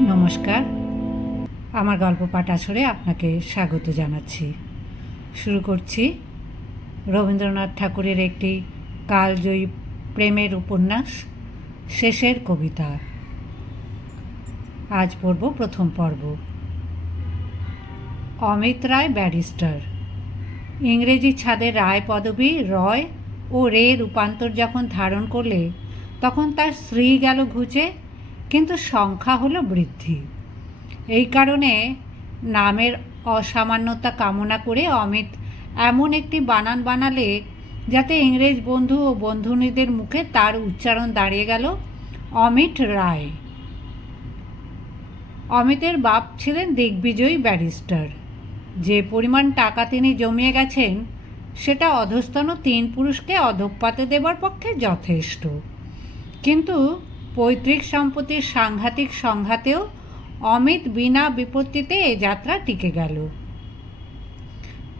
নমস্কার। আমার গল্প পাঠ আসরে আপনাকে স্বাগত জানাচ্ছি। শুরু করছি রবীন্দ্রনাথ ঠাকুরের একটি কালজয়ী প্রেমের উপন্যাস, শেষের কবিতা। আজ পড়ব প্রথম পর্ব। অমিত রায় ব্যারিস্টার। ইংরেজি ছাদের রায় পদবী রয় ও রে রূপান্তর যখন ধারণ করলে, তখন তার স্ত্রী গেল ঘুচে কিন্তু সংখ্যা হলো বৃদ্ধি। এই কারণে নামের অসামান্যতা কামনা করে অমিত এমন একটি বানান বানালে যাতে ইংরেজ বন্ধু ও বন্ধুনীদের মুখে তার উচ্চারণ দাঁড়িয়ে গেল অমিত রায়। অমিতের বাপ ছিলেন দিগ্বিজয়ী ব্যারিস্টার। যে পরিমাণ টাকা তিনি জমিয়ে গেছেন, সেটা অধস্তন তিন পুরুষকে অধপাতে দেবার পক্ষে যথেষ্ট। কিন্তু পৈতৃক সম্পত্তির সাংঘাতিক সংঘাতেও অমিত বিনা বিপত্তিতে এ যাত্রা টিকে গেল।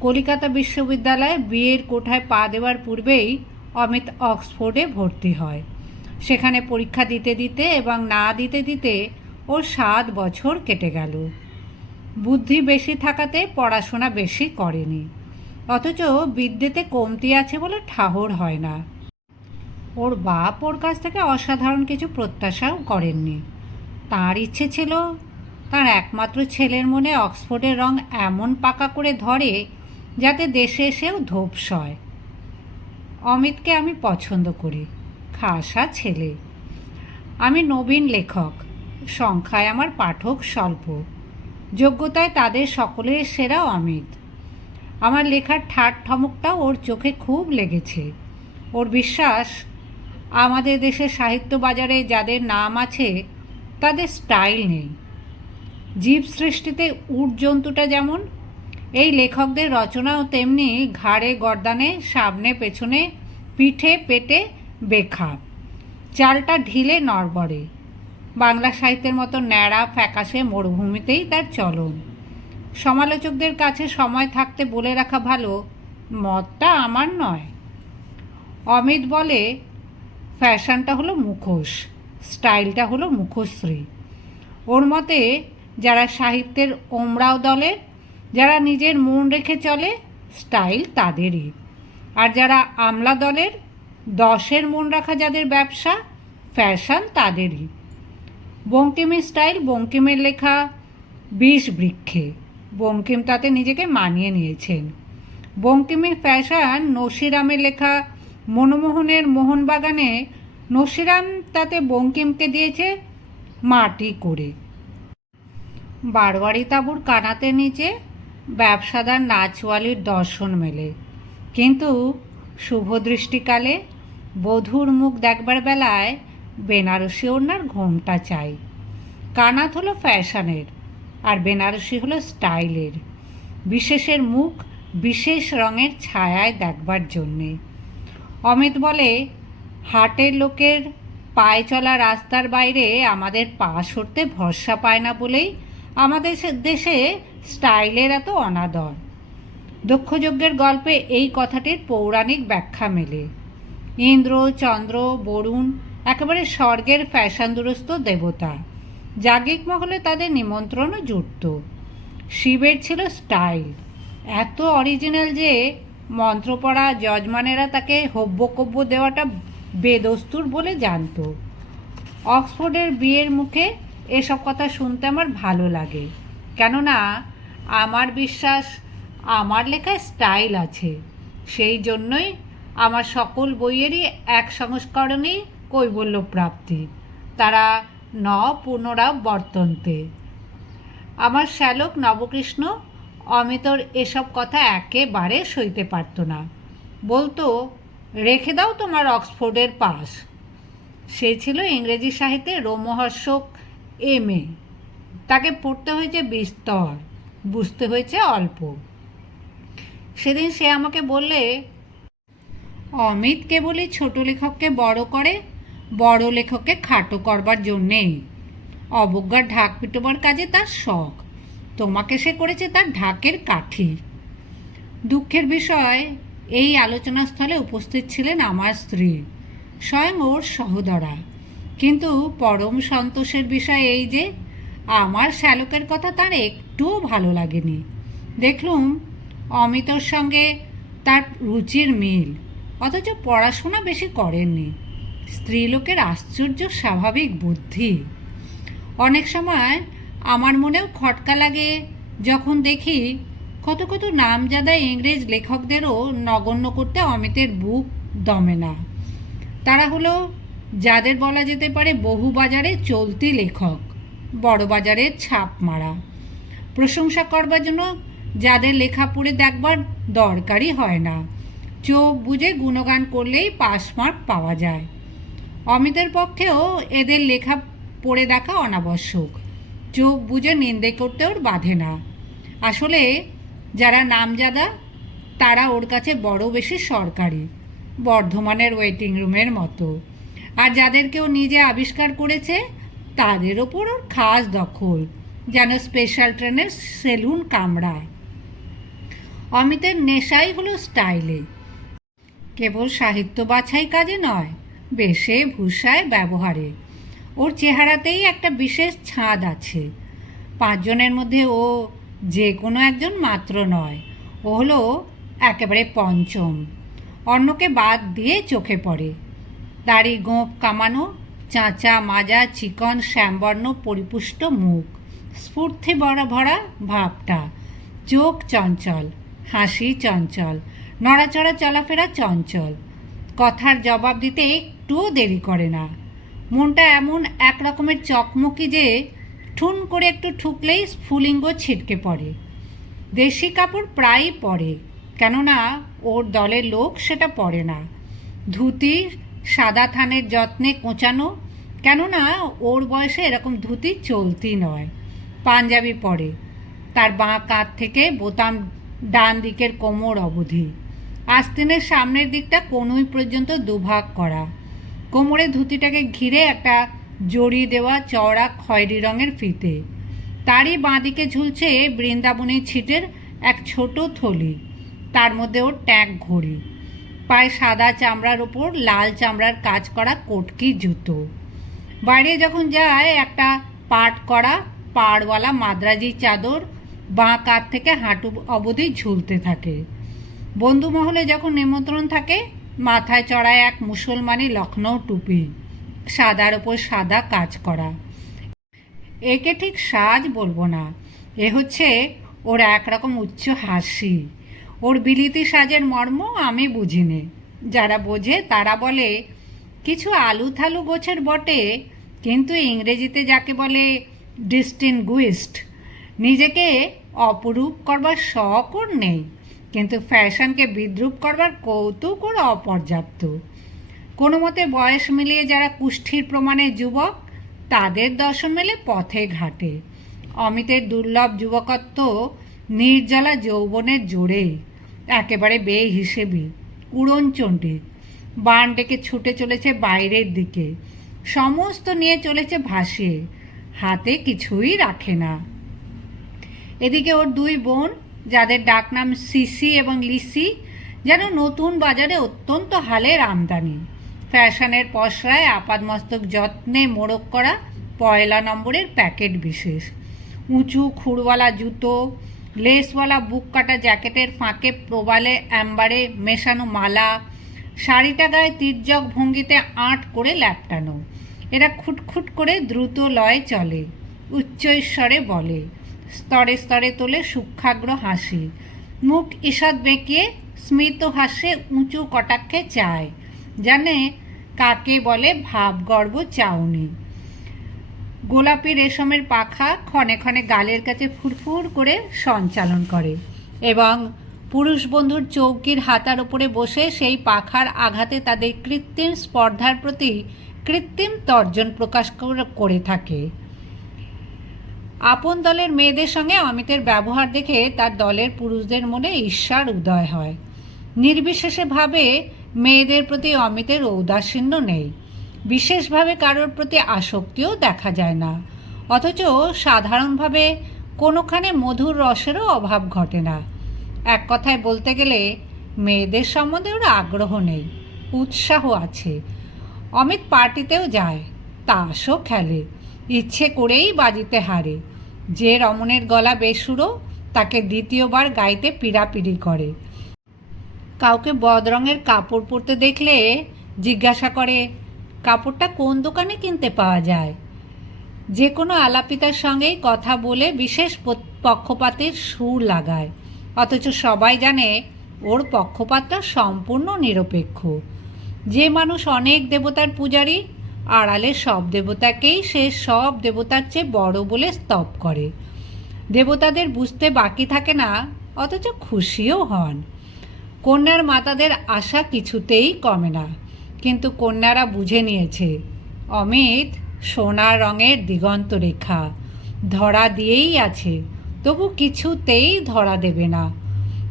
কলিকাতা বিশ্ববিদ্যালয়ে বিয়ের কোঠায় পা দেওয়ার পূর্বেই অমিত অক্সফোর্ডে ভর্তি হয়। সেখানে পরীক্ষা দিতে দিতে এবং না দিতে দিতে ওর সাত বছর কেটে গেল। বুদ্ধি বেশি থাকাতে পড়াশোনা বেশি করেনি। অথচ বিদ্যেতে কমতি আছে বলে ঠাহর হয় না। ওর বাপ ওর কাছ থেকে অসাধারণ কিছু প্রত্যাশাও করেননি। তার ইচ্ছে ছিল, তার একমাত্র ছেলের মনে অক্সফোর্ডের রং এমন পাকা করে ধরে যাতে দেশে এসেও ধোপস হয় অমিতকে আমি পছন্দ করি, খাসা ছেলে। আমি নবীন লেখক, সংখ্যায় আমার পাঠক স্বল্প। যোগ্যতায় তাদের সকলের সেরা অমিত। আমার লেখার ঠাট ঠমকটাও ওর চোখে খুব লেগেছে। ওর বিশ্বাস আমাদের দেশের সাহিত্য বাজারে যাদের নাম আছে, তাদের স্টাইল নেই। জীব সৃষ্টিতে উট জন্তুটা যেমন, এই লেখকদের রচনাও তেমনি ঘাড়ে, গর্দানে, সামনে, পেছনে, পিঠে, পেটে, বেখা। চালটা ঢিলে নড়বড়ে। বাংলা সাহিত্যের মতো ন্যাড়া, ফ্যাকাশে মরুভূমিতেই তার চলন। সমালোচকদের কাছে সময় থাকতে বলে রাখা ভালো, মতটা আমার নয়। অমিত বলে ফ্যাশনটা হলো মুখোশ, স্টাইলটা হলো মুখশ্রী ওর মতে যারা সাহিত্যের ওমরাও দলের যারা নিজের মন রেখে চলে, স্টাইল তাদেরই। আর যারা আমলা দলের, দশের মন রাখা যাদের ব্যবসা, ফ্যাশন তাদেরই। বঙ্কিমের স্টাইল বঙ্কিমের লেখা, বিষ বৃক্ষে। বঙ্কিম তাতে নিজেকে মানিয়ে নিয়েছেন। বঙ্কিমের ফ্যাশন নসিরামের লেখা মনমোহনের মোহনবাগানে নসিরাম তাতে বঙ্কিমকে দিয়েছে? মাটি করে। বারবারি তাঁবুর কানাতে নিচে ব্যবসাদার নাচওয়ালির দর্শন মেলে। কিন্তু শুভদৃষ্টিকালে বধূর মুখ দেখবার বেলায় বেনারসি ওড়নার ঘোমটা চাই। কানাত হলো ফ্যাশনের আর বেনারসি হলো স্টাইলের। বিশেষের মুখ বিশেষ রঙের ছায়ায় দেখবার জন্যে। অমিত বলে, হাটের লোকের পায়ে চলা রাস্তার বাইরে আমাদের পা সরতে ভরসা পায় না বলেই আমাদের দেশে স্টাইলের এত অনাদর। দক্ষযজ্ঞের গল্পে এই কথাটির পৌরাণিক ব্যাখ্যা মেলে। ইন্দ্র, চন্দ্র, বরুণ একেবারে স্বর্গের ফ্যাশন দুরস্ত দেবতা। যাজ্ঞিক মহলে তাদের নিমন্ত্রণও জুটত শিবের ছিল স্টাইল। এত অরিজিনাল যে মন্ত্রপড়া যজমানেরা তাকে হব্যকব্য দেওয়াটা বেদস্তুর বলে জানত। অক্সফোর্ডের বিয়ের মুখে এসব কথা শুনতে আমার ভালো লাগে। কেননা, আমার বিশ্বাস, আমার লেখায় স্টাইল আছে। সেই জন্যই আমার সকল বইয়েরই এক সংস্করণেই কৈবল্য প্রাপ্তি তারা ন পুনরাবর্তন্তে আমার শ্যালক নবকৃষ্ণ অমিতর এসব কথা একেবারে সইতে পারত না। বলতো, রেখে দাও তোমার অক্সফোর্ডের পাস। সে ছিল ইংরেজি সাহিত্যে রোমহর্ষক এম এ। তাকে পড়তে হয়েছে বিস্তর, বুঝতে হয়েছে অল্প। সেদিন সে আমাকে বললে, অমিত কেবলই ছোট লেখককে বড় করে, বড় লেখককে খাটো করবার জন্যেই। অবজ্ঞার ঢাক পিটোবার কাজে তার শখ। তোমাকে সে করেছে তার ঢাকের কাঠি। দুঃখের বিষয়, এই আলোচনাস্থলে উপস্থিত ছিলেন আমার স্ত্রী, স্বয়ং ওর সহদরা। কিন্তু পরম সন্তোষের বিষয় এই যে, আমার শ্যালকের কথা তার একটুও ভালো লাগেনি। দেখলুম অমিতর সঙ্গে তার রুচির মিল, অথচ পড়াশোনা বেশি করেননি। স্ত্রীলোকের আশ্চর্য স্বাভাবিক বুদ্ধি। অনেক সময় আমার মনেও খটকা লাগে। যখন দেখি কত কত নামজাদা ইংরেজ লেখকদেরও নগণ্য করতে অমিতের বুক দমে না। তারা হলো যাদের বলা যেতে পারে বহু বাজারে চলতি লেখক, বড় বাজারের ছাপ মারা। প্রশংসা করবার জন্য যাদের লেখা পড়ে দেখবার দরকারই হয় না। চোখ বুঝে গুণগান করলেই পাস মার্ক পাওয়া যায়। অমিতের পক্ষেও এদের লেখা পড়ে দেখা অনাবশ্যক। চোখ বুঝে নিন্দে করতে ওর বাধে না। আসলে যারা নামজাদা, তারা ওর কাছে বড় বেশি সরকারি, বর্ধমানের ওয়েটিং রুমের মতো। আর যাদেরকেও নিজে আবিষ্কার করেছে, তাদের ওপর ওর খাস দখল, যেন স্পেশাল ট্রেনের সেলুন কামড়ায়। অমিতের নেশাই হলো স্টাইলে কেবল সাহিত্য বাছাই কাজে নয়, বেশে ভূষায় ব্যবহারে। ওর চেহারাতেই একটা বিশেষ ছাঁদ আছে। পাঁচজনের মধ্যে ও যে কোনো একজন মাত্র নয়। ও হলো একেবারে পঞ্চম। অন্যকে বাদ দিয়ে চোখে পড়ে। দাড়ি গোঁপ কামানো, চাঁচা, মাজা, চিকন, শ্যামবর্ণ, পরিপুষ্ট মুখ, স্ফূর্তি ভরা ভরা ভাবটা, চোখ চঞ্চল, হাসি চঞ্চল, নড়াচড়া চলাফেরা চঞ্চল। কথার জবাব দিতে একটুও দেরি করে না। মনটা এমন এক রকমের চকমকি যে ঠুন করে একটু ঠুকলেই স্ফুলিঙ্গ ছিটকে পড়ে। দেশি কাপড় প্রায়ই পরে, কেননা ওর দলের লোক সেটা পরে না। ধুতি সাদা থানের যত্নে কোঁচানো, কেননা ওর বয়সে এরকম ধুতি চলতি নয়, পাঞ্জাবি পরে। তার বাঁ কাঁধ থেকে বোতাম ডান দিকের কোমর অবধি। আস্তিনের সামনের দিকটা কনুই পর্যন্ত দুভাগ করা। কোমরে ধুতিটাকে ঘিরে একটা জড়ি দেওয়া চওড়া খয়েরি রঙের ফিতে। তারই বাঁদিকে ঝুলছে বৃন্দাবনী ছিটের এক ছোট থলি। তার মধ্যে ওর ট্যাগ ঘড়ি। পায়ে সাদা চামড়ার ওপর লাল চামড়ার কাজ করা কোটকি জুতো। বাইরে যখন যায় একটা পাট করা পাড়ওয়ালা মাদ্রাজি চাদর, বাঁ কাত থেকে হাঁটু অবধি ঝুলতে থাকে। বন্ধু মহলে যখন নিমন্ত্রণ থাকে মাথায় চড়ায় এক মুসলমানি লখনৌ টুপি, সাদার ওপর সাদা কাজ করা। একে ঠিক সাজ বলব না, এ হচ্ছে ওর একরকম উচ্চ হাসি। ওর বিলিতি সাজের মর্ম আমি বুঝিনে। যারা বোঝে তারা বলে, কিছু আলু থালু গোছের বটে, কিন্তু ইংরেজিতে যাকে বলে ডিস্টিনগুইস্ট নিজেকে অপরূপ করবার শখ ওর নেই। কিন্তু ফ্যাশনকে বিদ্রুপ করবার কৌতুক ওর অপর্যাপ্ত। কোনো মতে বয়স মিলিয়ে যারা কুষ্ঠির প্রমাণে যুবক, তাদের দর্শন মেলে পথে ঘাটে। অমিতের দুর্লভ যুবকত্ব নির্জলা যৌবনের জোরে, একেবারে বে হিসেবি উড়নচণ্ডী বান ডেকে ছুটে চলেছে বাইরের দিকে, সমস্ত নিয়ে চলেছে ভাসিয়ে, হাতে কিছুই রাখে না। এদিকে ওর দুই বোন যাদের ডাকনাম সিসি এবং লিসি, যেন নতুন বাজারে অত্যন্ত হালের আমদানি। ফ্যাশনের পসরায় আপাদমস্তক যত্নে মোড়ক করা পয়লা নম্বরের প্যাকেট বিশেষ। উঁচু খুরওয়ালা জুতো, লেসওয়ালা বুক কাটা জ্যাকেটের ফাঁকে প্রবালে অ্যাম্বারে মেশানো মালা, শাড়িটা গায়ে তির্যক ভঙ্গিতে আঁট করে ল্যাপটানো। এরা খুটখুট করে দ্রুত লয়ে চলে উচ্চৈস্বরে বলে। স্তরে স্তরে তোলে সূক্ষাগ্র হাসি। মুখ ঈষৎ বেঁকিয়ে স্মিত হাসে উঁচু কটাক্ষে চায়। জানে কাকে বলে ভাবগর্ব চাউনি। গোলাপি রেশমের পাখা ক্ষণে ক্ষণে গালের কাছে ফুরফুর করে সঞ্চালন করে এবং পুরুষ বন্ধুর চৌকির হাতার উপরে বসে সেই পাখার আঘাতে তাদের কৃত্রিম স্পর্ধার প্রতি কৃত্রিম তর্জন প্রকাশ করে থাকে। আপন দলের মেয়েদের সঙ্গে অমিতের ব্যবহার দেখে তার দলের পুরুষদের মনে ঈর্ষার উদয় হয়। নির্বিশেষে ভাবে মেয়েদের প্রতি অমিতের ঔদাসীন্য নেই। বিশেষভাবে কারোর প্রতি আসক্তিও দেখা যায় না। অথচ সাধারণভাবে কোনোখানে মধুর রসেরও অভাব ঘটে না। এক কথায় বলতে গেলে, মেয়েদের সম্বন্ধে ওর আগ্রহ নেই, উৎসাহ আছে। অমিত পার্টিতেও যায় তাসও খেলে। ইচ্ছে করেই বাজিতে হারে। যে রমণের গলা বেসুরো, তাকে দ্বিতীয়বার গাইতে পিড়াপিড়ি করে। কাউকে বদরঙের কাপড় পরতে দেখলে জিজ্ঞাসা করে, কাপড়টা কোন দোকানে কিনতে পাওয়া যায়? যে কোনো আলাপিতার সঙ্গেই কথা বলে বিশেষ পক্ষপাতের সুর লাগায়। অথচ সবাই জানে, ওর পক্ষপাতটা সম্পূর্ণ নিরপেক্ষ। যে মানুষ অনেক দেবতার পূজারী আড়ালে সব দেবতাকেই সে সব দেবতার চেয়ে বড় বলে স্তব করে। দেবতাদের বুঝতে বাকি থাকে না, অথচ খুশিও হন। কন্যার মাতাদের আশা কিছুতেই কমে না, কিন্তু কন্যারা বুঝে নিয়েছে, অমিত সোনার রঙের দিগন্ত রেখা ধরা দিয়েই আছে, তবু কিছুতেই ধরা দেবে না।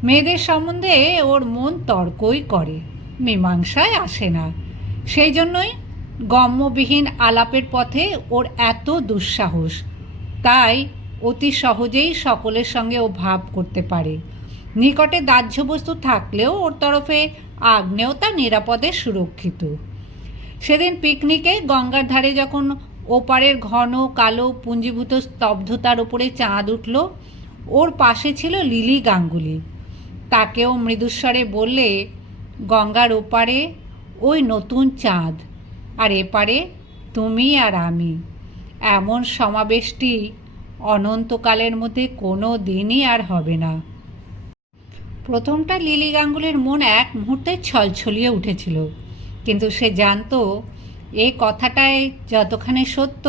মেয়েদের সম্বন্ধে ওর মন তর্কই করে, মীমাংসায় আসে না। সেই জন্যই গম্যবিহীন আলাপের পথে ওর এত দুঃসাহস। তাই অতি সহজেই সকলের সঙ্গে ও ভাব করতে পারে। নিকটে দাহ্য বস্তু থাকলেও ওর তরফে আগ্নেয়তা নিরাপদে সুরক্ষিত। সেদিন পিকনিকে গঙ্গার ধারে যখন ওপারের ঘন কালো পুঞ্জীভূত স্তব্ধতার উপরে চাঁদ উঠল, ওর পাশে ছিল লিলি গাঙ্গুলি। তাকেও মৃদুস্বরে বললে, গঙ্গার ওপারে ওই নতুন চাঁদ আর এপারে তুমি আর আমি। এমন সমাবেশটি অনন্তকালের মধ্যে কোনো দিনই আর হবে না। প্রথমটা লিলি গাঙ্গুলির মন এক মুহূর্তে ছলছলিয়ে উঠেছিল, কিন্তু সে জানতো এই কথাটায় যতখানি সত্য,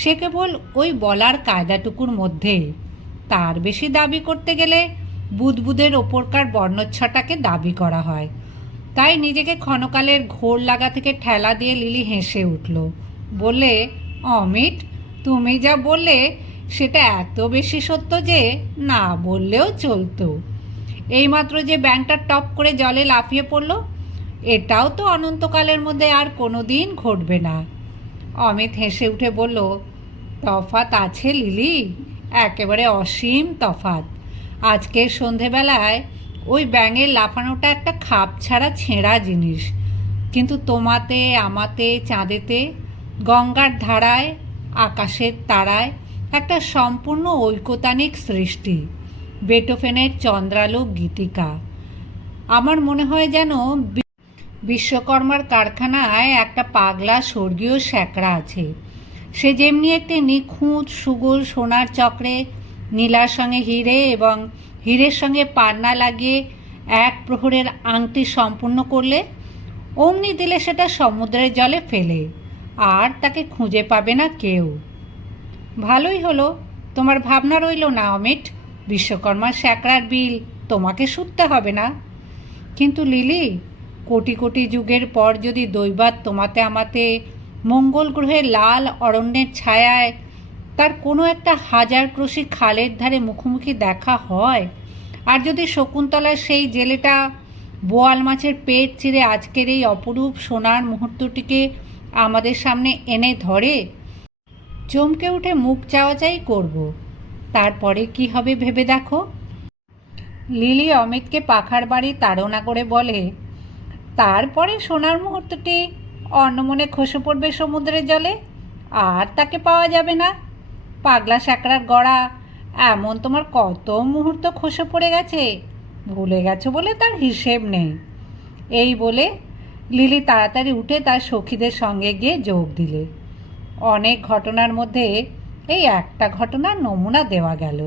সে কেবল ওই বলার কায়দাটুকুর মধ্যে। তার বেশি দাবি করতে গেলে বুদবুদের ওপরকার বর্ণচ্ছটাকে দাবি করা হয়। তাই নিজেকে ক্ষণকালের ঘোর লাগা থেকে ঠেলা দিয়ে লিলি হেসে উঠল। বললে, অমিত, তুমি যা বললে সেটা এত বেশি সত্য যে না বললেও চলতো। এইমাত্র যে ব্যাংকটা টপ করে জলে লাফিয়ে পড়ল, এটাও তো অনন্তকালের মধ্যে আর কোনো দিন ঘটবে না। অমিত হেসে উঠে বলল তফাত আছে লিলি, একেবারে অসীম তফাত আজকের সন্ধেবেলায় ওই ব্যাঙের লাফানোটা একটা খাপ ছাড়া ছেঁড়া জিনিস। কিন্তু তোমাতে, আমাতে, চাঁদেতে, গঙ্গার ধারায়, আকাশের তারায় একটা সম্পূর্ণ ঐকতানিক সৃষ্টি, বেটোফেনের চন্দ্রালোক গীতিকা। আমার মনে হয় যেন বিশ্বকর্মার কারখানায় একটা পাগলা স্বর্গীয় স্যাকরা আছে। সে যেমনি একটি নিখুঁত সুগোল সোনার চক্রে নীলার সঙ্গে হিরে এবং হীরের সঙ্গে পান্না লাগিয়ে এক প্রহরের আংটি সম্পূর্ণ করলে, অমনি দিলে সেটা সমুদ্রের জলে ফেলে, আর তাকে খুঁজে পাবে না কেউ। ভালোই হলো, তোমার ভাবনা রইল না অমিট বিশ্বকর্মার স্যাকরার বিল তোমাকে শুধতে হবে না। কিন্তু লিলি, কোটি কোটি যুগের পর যদি দৈবাত তোমাতে আমাতে মঙ্গল গ্রহের লাল অরণ্যের ছায়ায় তার কোনো একটা হাজার ক্রোশি খালের ধারে মুখোমুখি দেখা হয়? আর যদি শকুন্তলার সেই জেলেটা বোয়াল মাছের পেট চিরে আজকের এই অপরূপ সোনার মুহূর্তটিকে আমাদের সামনে এনে ধরে, চমকে উঠে মুখ চাওয়াচাই করব, তারপরে কি হবে ভেবে দেখো? লিলি অমিতকে পাখার বাড়ি তাড়না করে বলে, তারপরে সোনার মুহূর্তটি অন্যমনে খসে পড়বে সমুদ্রের জলে, আর তাকে পাওয়া যাবে না। পাগলা সাঁকড়ার গড়া। এমন তোমার কত মুহূর্ত খসে পড়ে গেছে? ভুলে গেছো বলে তার হিসেব নেই। এই বলে লিলি তাড়াতাড়ি উঠে তার সখীদের সঙ্গে গিয়ে যোগ দিলে। অনেক ঘটনার মধ্যে এই একটা ঘটনার নমুনা দেওয়া গেল।